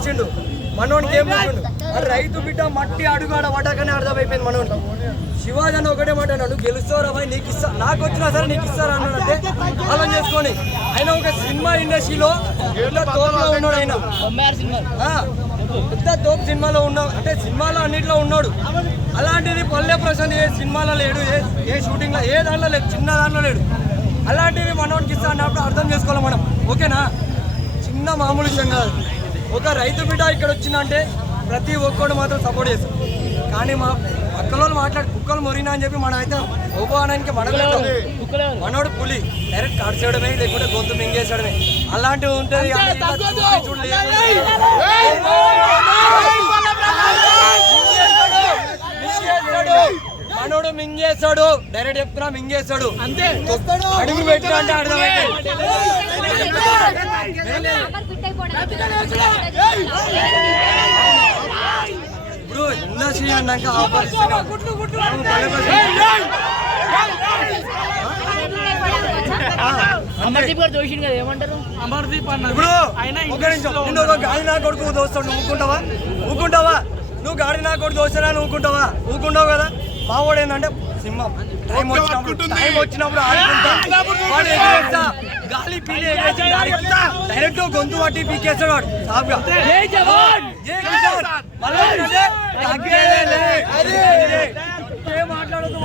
చూసిండు, మనోనికి ఏం చూసిండు. రైతు బిడ్డ మట్టి అడుగాడ పడ్డాకనే అర్థమైపోయింది మనోనికి. శివాజీ అని ఒకటే మాట అన్నాడు, గెలుస్తారా భయ్ నీకు ఇస్తా, నాకు వచ్చినా సరే నీకు ఇస్తారా అన్నాడంటే అలా చేసుకొని ఆయన ఒక సినిమా ఇండస్ట్రీలో పెద్ద తోపులో ఉన్నాడు. ఆయన పెద్ద తోపు సినిమాలో ఉన్నాడు, అంటే సినిమాలో అన్నింటిలో ఉన్నాడు. అలాంటిది పల్లె ప్రశాంత్ ఏ సినిమాలో లేడు, ఏ షూటింగ్లో ఏ దాంట్లో లేదు, చిన్న దాంట్లో లేడు. అలాంటివి మనోనికి ఇస్తా అన్నప్పుడు అర్థం చేసుకోవాలి మనం, ఓకేనా? చిన్న మామూలు విషయం కాదు. ఒక రైతు బిడ్డ ఇక్కడ వచ్చిందంటే ప్రతి ఒక్కడు మాత్రం సపోర్ట్ చేస్తాం. కానీ మా పక్కల మాట్లాడి కుక్కలు మొరినా అని చెప్పి మనం అయితే ఓపోవడానికి మనలేదు. మనోడు పులి డైరెక్ట్ కాడ్చేయడమే, లేకుంటే గొంతు మింగేసడమే, అలాంటివి ఉంటుంది. మనోడు మింగేస్తాడు, డైరెక్ట్ చెప్తున్నా మింగేస్తాడు. అడుగు పెట్టినా అంటే అర్థమైంది. ఇప్పుడు ఇండస్ట్రీ అన్నాక గాడి నా కొడుకు దోస్తాడు, నువ్వు ఊకుంటావా? నువ్వు గాడి నా కొడుకు దోస్తానా, నువ్వు ఊకుంటావు కదా. మావాడు ఏంటంటే సింహం, టైం వచ్చినప్పుడు ఆడుకుంటా, గాలి పీలి డైరెక్ట్ గొంతు పట్టి పీకేస్తాడు వాడు సాఫ్గా. మాట్లాడదు